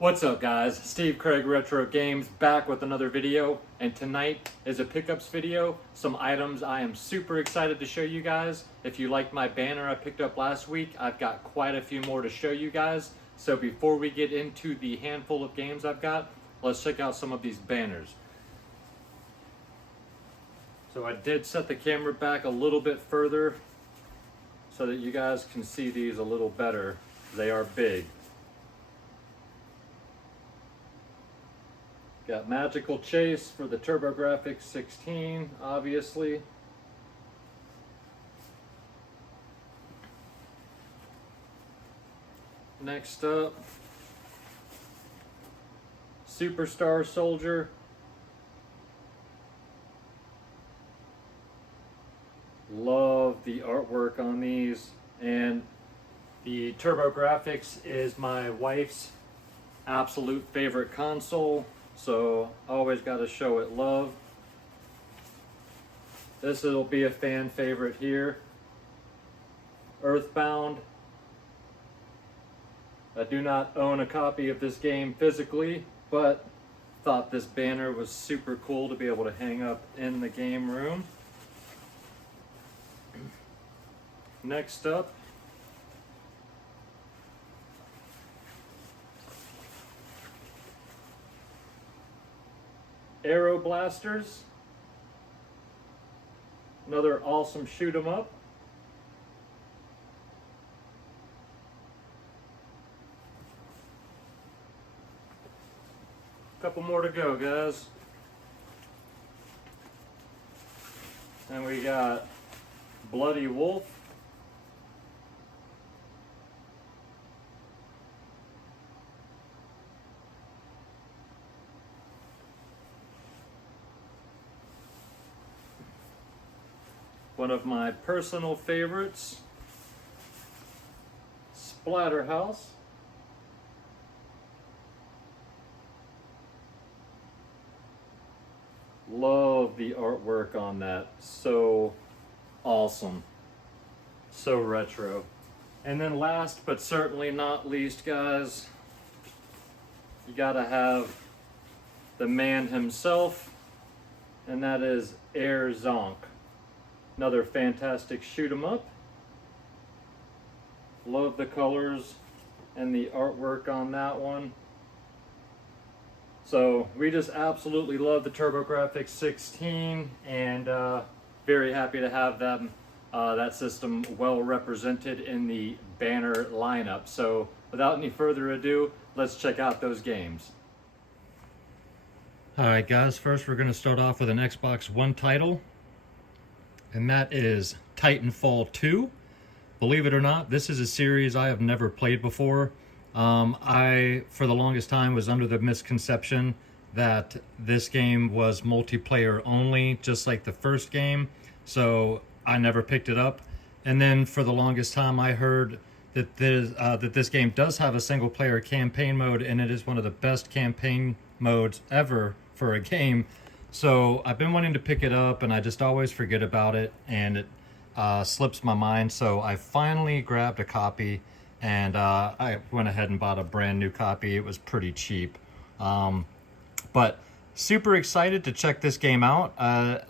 What's up guys, Steve Craig Retro Games back with another video, and tonight is a pickups video, some items I am super excited to show you guys. If you liked my banner I picked up last week, I've got quite a few more to show you guys. So before we get into the handful of games I've got, let's check out some of these banners. So I did set the camera back a little bit further so that you guys can see these a little better. They are big. Got Magical Chase for the TurboGrafx 16, obviously. Next up, Superstar Soldier. Love the artwork on these, and the TurboGrafx is my wife's absolute favorite console. So always got to show it love. This will be a fan favorite here. Earthbound. I do not own a copy of this game physically, but thought this banner was super cool to be able to hang up in the game room. Next up, Aero Blasters, another awesome shoot 'em up. Couple more to go, guys. And we got Bloody Wolf. One of my personal favorites, Splatterhouse. Love the artwork on that, so awesome, so retro. And then last but certainly not least, guys, you gotta have the man himself, and that is Air Zonk. Another fantastic shoot 'em up. Love the colors and the artwork on that one. So we just absolutely love the TurboGrafx 16, and very happy to have them, that system well represented in the banner lineup. So without any further ado, let's check out those games. Alright guys, first we're going to start off with an Xbox One title, and that is Titanfall 2. Believe it or not, this is a series I have never played before. I, for the longest time, was under the misconception that this game was multiplayer only, just like the first game, so I never picked it up. And then for the longest time I heard that this game does have a single player campaign mode, and it is one of the best campaign modes ever for a game. So I've been wanting to pick it up, and I just always forget about it, and it slips my mind. So I finally grabbed a copy, and I went ahead and bought a brand new copy. It was pretty cheap. But super excited to check this game out.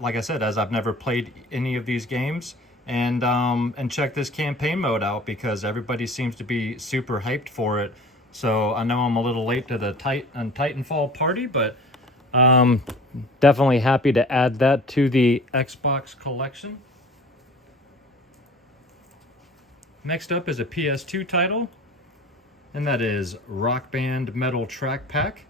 Like I said, as I've never played any of these games, and check this campaign mode out because everybody seems to be super hyped for it. So I know I'm a little late to the Titanfall party, but definitely happy to add that to the Xbox collection. Next up is a PS2 title, and that is Rock Band Metal Track Pack.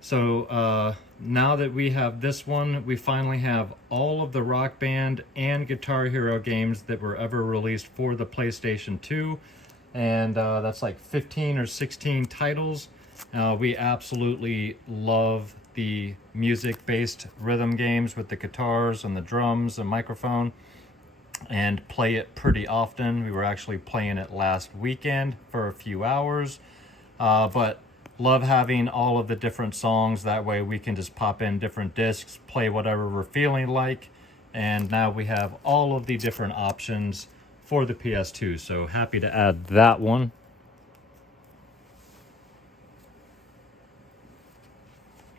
So now that we have this one, we finally have all of the Rock Band and Guitar Hero games that were ever released for the PlayStation 2. And that's like 15 or 16 titles. We absolutely love the music-based rhythm games with the guitars and the drums and microphone, and play it pretty often. We were actually playing it last weekend for a few hours, but love having all of the different songs. That way we can just pop in different discs, play whatever we're feeling like, and now we have all of the different options for the PS2, so happy to add that one.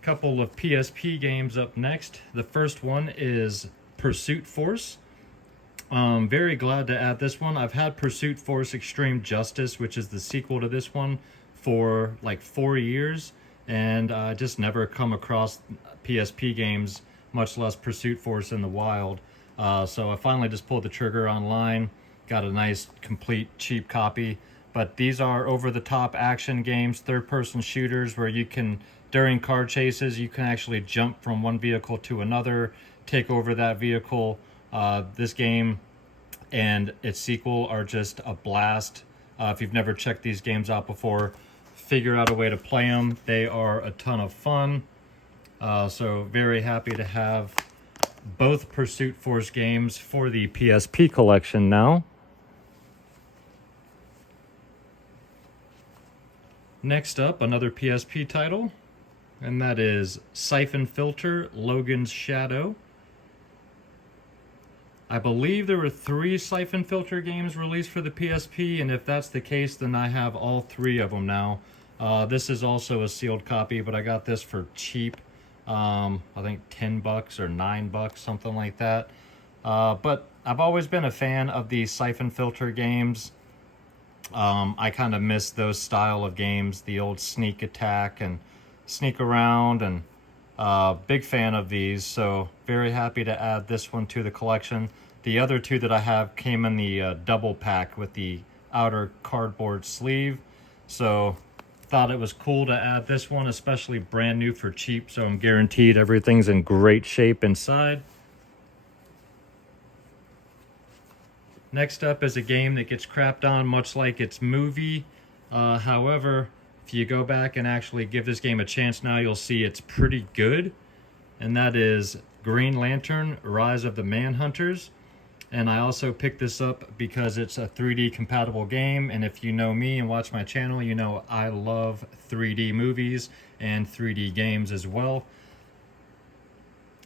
couple of PSP games up next. The first one is Pursuit Force. Very glad to add this one. I've had Pursuit Force Extreme Justice, which is the sequel to this one, for like 4 years, and I just never come across PSP games, much less Pursuit Force in the wild. So I finally just pulled the trigger online, got a nice, complete, cheap copy. But these are over-the-top action games, third-person shooters, where you can, during car chases, you can actually jump from one vehicle to another, take over that vehicle. This game and its sequel are just a blast. If you've never checked these games out before, figure out a way to play them. They are a ton of fun. So very happy to have both Pursuit Force games for the PSP collection now. Next up, another PSP title, and that is Siphon Filter Logan's Shadow. I believe there were 3 Siphon Filter games released for the PSP, and if that's the case, then I have all 3 of them now. This is also a sealed copy, but I got this for cheap. I think $10 or $9, something like that. But I've always been a fan of the Siphon Filter games. I kind of miss those style of games, the old sneak attack and sneak around, and big fan of these, so very happy to add this one to the collection. The other 2 that I have came in the double pack with the outer cardboard sleeve, so thought it was cool to add this one, especially brand new for cheap, so I'm guaranteed everything's in great shape inside. Next up is a game that gets crapped on much like its movie. However, if you go back and actually give this game a chance now, you'll see it's pretty good. And that is Green Lantern, Rise of the Manhunters. And I also picked this up because it's a 3D compatible game. And if you know me and watch my channel, you know I love 3D movies and 3D games as well.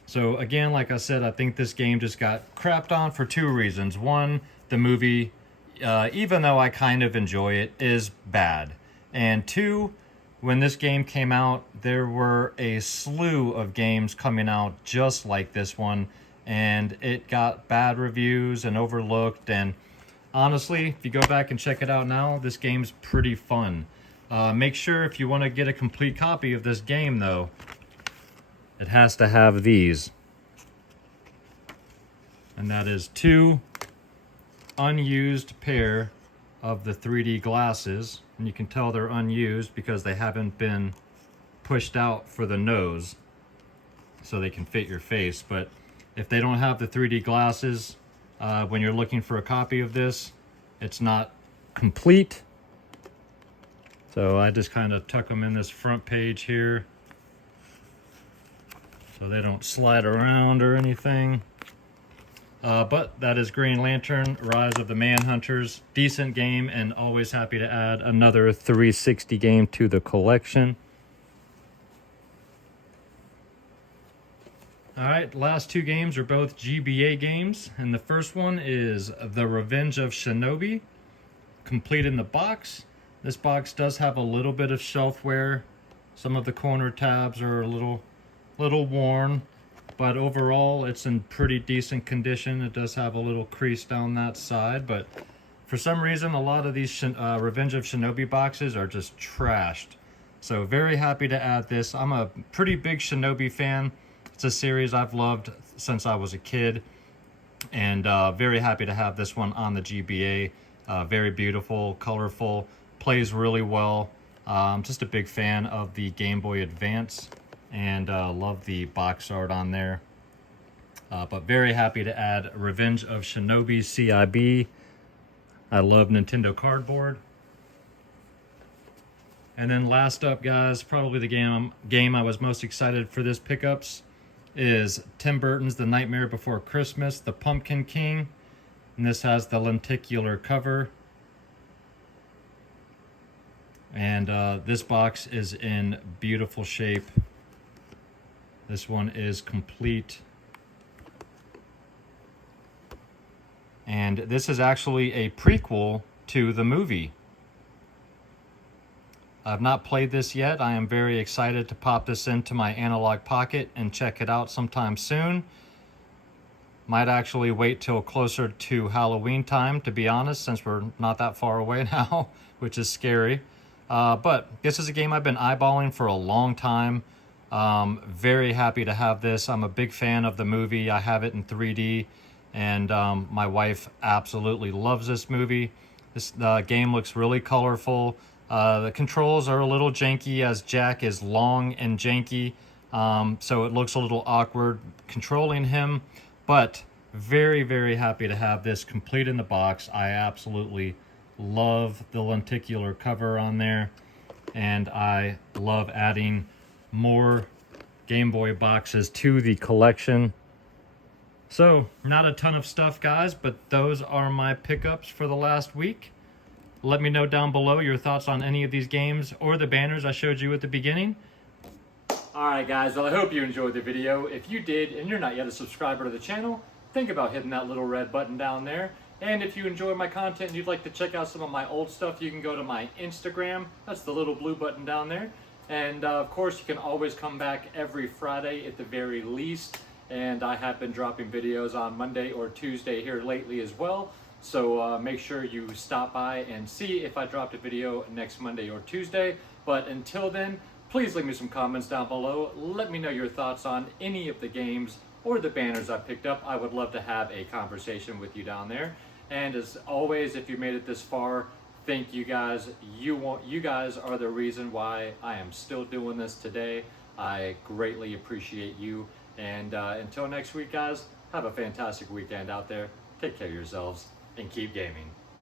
So again, like I said, I think this game just got crapped on for 2 reasons. One, the movie, even though I kind of enjoy it, is bad. And 2, when this game came out, there were a slew of games coming out just like this one, and it got bad reviews and overlooked. And honestly, if you go back and check it out now, this game's pretty fun. Make sure if you want to get a complete copy of this game, though, it has to have these. And that is 2 unused pair of the 3D glasses. And you can tell they're unused because they haven't been pushed out for the nose so they can fit your face. But if they don't have the 3D glasses, when you're looking for a copy of this, it's not complete. So I just kind of tuck them in this front page here so they don't slide around or anything. But that is Green Lantern, Rise of the Manhunters. Decent game, and always happy to add another 360 game to the collection. Alright, last 2 games are both GBA games, and the first one is The Revenge of Shinobi, complete in the box. This box does have a little bit of shelf wear. Some of the corner tabs are a little worn, but overall it's in pretty decent condition. It does have a little crease down that side, but for some reason a lot of these Revenge of Shinobi boxes are just trashed. So very happy to add this. I'm a pretty big Shinobi fan. It's a series I've loved since I was a kid, and very happy to have this one on the GBA. Very beautiful, colorful, plays really well. Just a big fan of the Game Boy Advance, and love the box art on there. But very happy to add Revenge of Shinobi CIB. I love Nintendo cardboard. And then last up, guys, probably the game I was most excited for this pickups is Tim Burton's The Nightmare Before Christmas, The Pumpkin King. And this has the lenticular cover. And this box is in beautiful shape. This one is complete. And this is actually a prequel to the movie. I've not played this yet. I am very excited to pop this into my analog pocket and check it out sometime soon. Might actually wait till closer to Halloween time, to be honest, since we're not that far away now, which is scary. But this is a game I've been eyeballing for a long time. Very happy to have this. I'm a big fan of the movie. I have it in 3D, and my wife absolutely loves this movie. This game looks really colorful. The controls are a little janky, as Jack is long and janky, so it looks a little awkward controlling him, but very, very happy to have this complete in the box. I absolutely love the lenticular cover on there, and I love adding more Game Boy boxes to the collection. So, not a ton of stuff, guys, but those are my pickups for the last week. Let me know down below your thoughts on any of these games or the banners I showed you at the beginning. Alright guys, well I hope you enjoyed the video. If you did and you're not yet a subscriber to the channel, think about hitting that little red button down there. And if you enjoy my content and you'd like to check out some of my old stuff, you can go to my Instagram. That's the little blue button down there. And of course you can always come back every Friday at the very least. And I have been dropping videos on Monday or Tuesday here lately as well. So make sure you stop by and see if I dropped a video next Monday or Tuesday. But until then, please leave me some comments down below. Let me know your thoughts on any of the games or the banners I picked up. I would love to have a conversation with you down there. And as always, if you made it this far, thank you guys. You guys are the reason why I am still doing this today. I greatly appreciate you. And until next week, guys, have a fantastic weekend out there. Take care of yourselves and keep gaming.